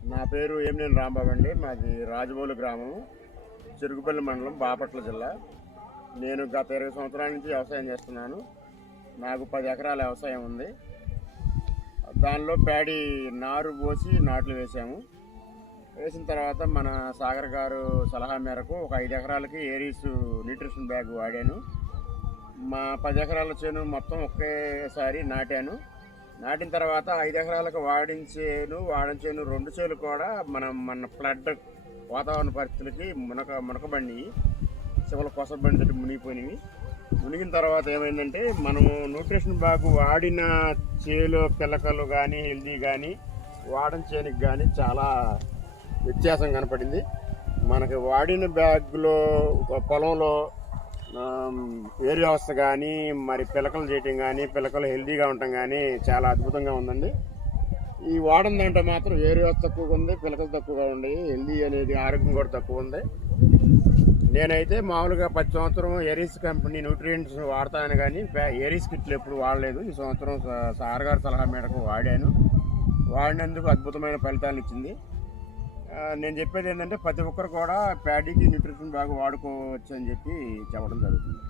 నా పేరు ఏమినేని రాంబాబు అండి. మాది రాజబోలు గ్రామం, చెరుకుపల్లి మండలం, బాపట్ల జిల్లా. నేను గత 20 సంవత్సరాల నుంచి వ్యవసాయం చేస్తున్నాను. నాకు 10 ఎకరాల వ్యవసాయం ఉంది. దానిలో ప్యాడీ నారు పోసి నాట్లు వేసాము. వేసిన తర్వాత మన సాగర్ గారు సలహా మేరకు ఒక 5 ఎకరాలకి ఏరీస్ న్యూట్రిషన్ బ్యాగ్ వాడాను. మా 10 ఎకరాల చేను మొత్తం ఒకేసారి నాటాను. నాటిన తర్వాత 5 ఎకరాలకు వాడిన చేను 2 చేలు కూడా మన ఫ్లడ్ వాతావరణ పరిస్థితులకి మునకబండి చివరి కొసబండి మునిగిపోయినవి. మునిగిన తర్వాత ఏమైందంటే, మనము న్యూట్రిషన్ బ్యాగ్ వాడిన చేలో పిలకలు కానీ హెల్దీ కానీ వాడిన చేనుకి కానీ చాలా వ్యత్యాసం కనపడింది. మనకి వాడిన బ్యాగ్లో పొలంలో వేరు వ్యవస్థ కానీ, మరి పిలకలు చేయటం కానీ, పిలకలు హెల్దీగా ఉండటం కానీ చాలా అద్భుతంగా ఉందండి. ఈ వాడడం దాంట్లో మాత్రం వేరు వ్యవస్థ తక్కువగా ఉంది, పిలకలు తక్కువగా ఉన్నాయి, హెల్దీ అనేది ఆరోగ్యం కూడా తక్కువ ఉంది. నేనైతే మామూలుగా 10 సంవత్సరం ఏరీస్ కంపెనీ న్యూట్రియంట్స్ వాడతాను, కానీ ఏరీస్ కిట్లు ఎప్పుడు వాడలేదు. ఈ సంవత్సరం సార్ గారి సలహా మేరకు వాడాను. వాడినందుకు అద్భుతమైన ఫలితాలు ఇచ్చింది. నేను చెప్పేది ఏంటంటే, ప్రతి ఒక్కరు కూడా ప్యాడీకి న్యూట్రిషన్ బాగా వాడుకోవచ్చు అని చెప్పి చెప్పడం జరుగుతుంది.